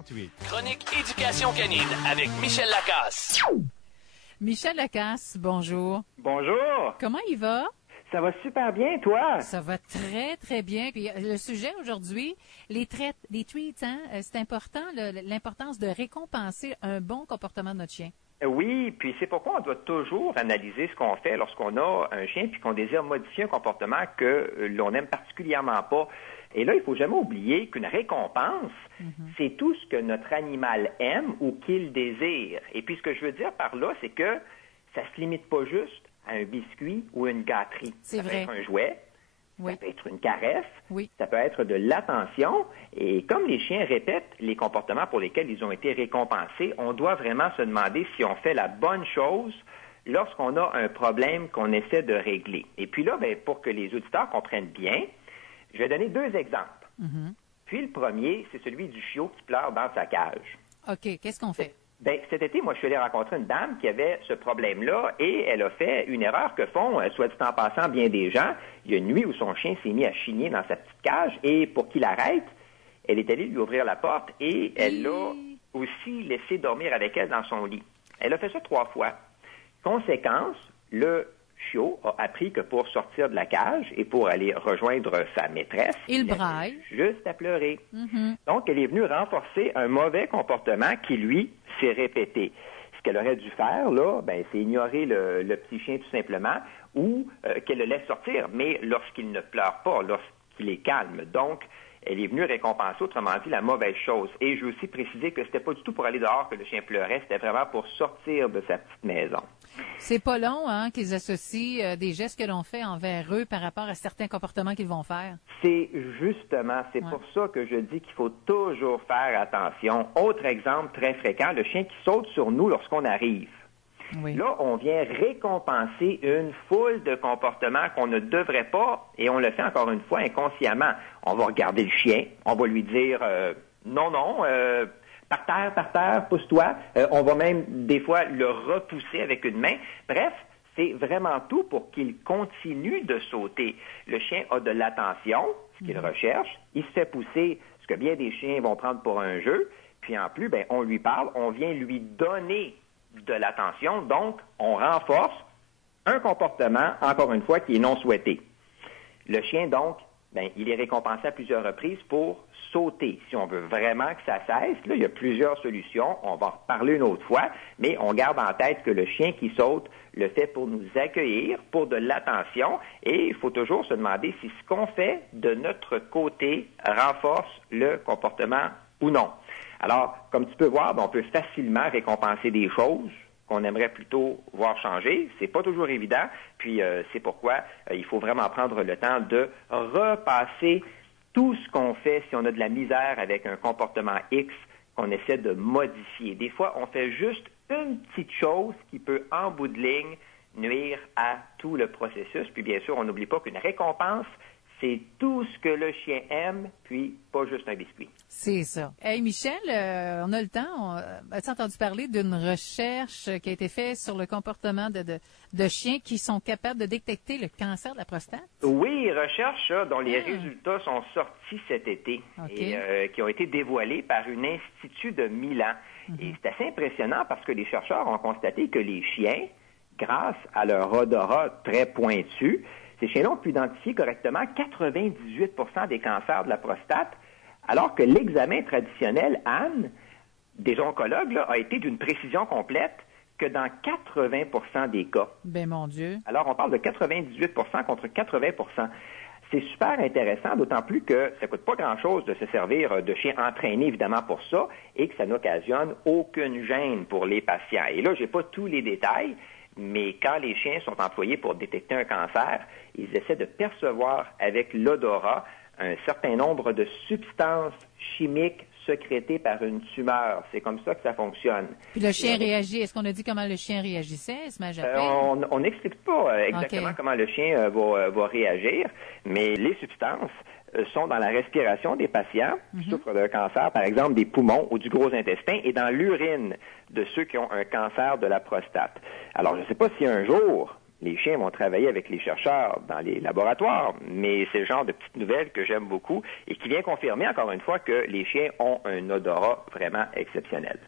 38. Chronique éducation canine avec Michel Lacasse. Michel Lacasse, bonjour. Bonjour. Comment il va? Ça va super bien, toi? Ça va très, très bien. Puis le sujet aujourd'hui, les treats, hein, c'est important, l'importance de récompenser un bon comportement de notre chien. Oui, puis c'est pourquoi on doit toujours analyser ce qu'on fait lorsqu'on a un chien puis qu'on désire modifier un comportement que l'on n'aime particulièrement pas. Et là, il faut jamais oublier qu'une récompense, c'est tout ce que notre animal aime ou qu'il désire. Et puis, ce que je veux dire par là, c'est que ça se limite pas juste à un biscuit ou une gâterie. C'est vrai. Ça peut être un jouet, oui. Ça peut être une caresse, oui. Ça peut être de l'attention. Et comme les chiens répètent les comportements pour lesquels ils ont été récompensés, on doit vraiment se demander si on fait la bonne chose lorsqu'on a un problème qu'on essaie de régler. Et puis là, pour que les auditeurs comprennent bien, je vais donner deux exemples. Puis le premier, c'est celui du chiot qui pleure dans sa cage. OK, qu'est-ce qu'on fait? Cet été, moi, je suis allé rencontrer une dame qui avait ce problème-là et elle a fait une erreur que font, soit dit en passant, bien des gens. Il y a une nuit où son chien s'est mis à chigner dans sa petite cage et pour qu'il arrête, elle est allée lui ouvrir la porte et elle l'a aussi laissé dormir avec elle dans son lit. Elle a fait ça 3 fois. Conséquence, le chiot a appris que pour sortir de la cage et pour aller rejoindre sa maîtresse, il braille. Juste à pleurer. Donc, elle est venue renforcer un mauvais comportement qui, lui, s'est répété. Ce qu'elle aurait dû faire, là, c'est ignorer le petit chien tout simplement ou qu'elle le laisse sortir, mais lorsqu'il ne pleure pas, lorsqu'il est calme. Donc, elle est venue récompenser, autrement dit, la mauvaise chose. Et je veux aussi préciser que c'était pas du tout pour aller dehors que le chien pleurait, c'était vraiment pour sortir de sa petite maison. C'est pas long, hein, qu'ils associent des gestes que l'on fait envers eux par rapport à certains comportements qu'ils vont faire. C'est pour ça que je dis qu'il faut toujours faire attention. Autre exemple très fréquent, le chien qui saute sur nous lorsqu'on arrive. Oui. Là, on vient récompenser une foule de comportements qu'on ne devrait pas, et on le fait encore une fois inconsciemment. On va regarder le chien, on va lui dire non, par terre, pousse-toi. On va même des fois le repousser avec une main. Bref, c'est vraiment tout pour qu'il continue de sauter. Le chien a de l'attention, ce qu'il recherche. Il se fait pousser, ce que bien des chiens vont prendre pour un jeu. Puis en plus, on lui parle, on vient lui donner de l'attention. Donc, on renforce un comportement, encore une fois, qui est non souhaité. Le chien, donc, il est récompensé à plusieurs reprises pour sauter. Si on veut vraiment que ça cesse, là, il y a plusieurs solutions. On va en reparler une autre fois, mais on garde en tête que le chien qui saute le fait pour nous accueillir, pour de l'attention, et il faut toujours se demander si ce qu'on fait de notre côté renforce le comportement ou non. Alors, comme tu peux voir, on peut facilement récompenser des choses qu'on aimerait plutôt voir changer. C'est pas toujours évident, puis c'est pourquoi il faut vraiment prendre le temps de repasser tout ce qu'on fait si on a de la misère avec un comportement X qu'on essaie de modifier. Des fois, on fait juste une petite chose qui peut, en bout de ligne, nuire à tout le processus. Puis bien sûr, on n'oublie pas qu'une récompense, c'est tout ce que le chien aime, puis pas juste un biscuit. C'est ça. Hey Michel, on a le temps. As-tu entendu parler d'une recherche qui a été faite sur le comportement de chiens qui sont capables de détecter le cancer de la prostate? Oui, recherche dont les résultats sont sortis cet été et qui ont été dévoilés par un institut de Milan. Et c'est assez impressionnant parce que les chercheurs ont constaté que les chiens, grâce à leur odorat très pointu, ces chiens-là ont pu identifier correctement 98 des cancers de la prostate, alors que l'examen traditionnel, Anne, des oncologues, a été d'une précision complète que dans 80 des cas. Ben mon Dieu. Alors, on parle de 98 contre 80 C'est super intéressant, d'autant plus que ça coûte pas grand-chose de se servir de chiens entraînés, évidemment, pour ça, et que ça n'occasionne aucune gêne pour les patients. Et là, j'ai pas tous les détails, mais quand les chiens sont employés pour détecter un cancer, ils essaient de percevoir avec l'odorat un certain nombre de substances chimiques sécrétées par une tumeur. C'est comme ça que ça fonctionne. Puis le chien réagit. Est-ce qu'on a dit comment le chien réagissait? On n'explique pas exactement comment le chien va réagir, mais les substances sont dans la respiration des patients qui souffrent d'un cancer, par exemple des poumons ou du gros intestin, et dans l'urine de ceux qui ont un cancer de la prostate. Alors, je ne sais pas si un jour Les chiens vont travailler avec les chercheurs dans les laboratoires, mais c'est le genre de petite nouvelle que j'aime beaucoup et qui vient confirmer encore une fois que les chiens ont un odorat vraiment exceptionnel.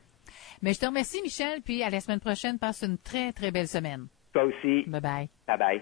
Mais je te remercie, Michel, puis à la semaine prochaine. Passe une très, très belle semaine. Toi aussi. Bye-bye. Bye-bye.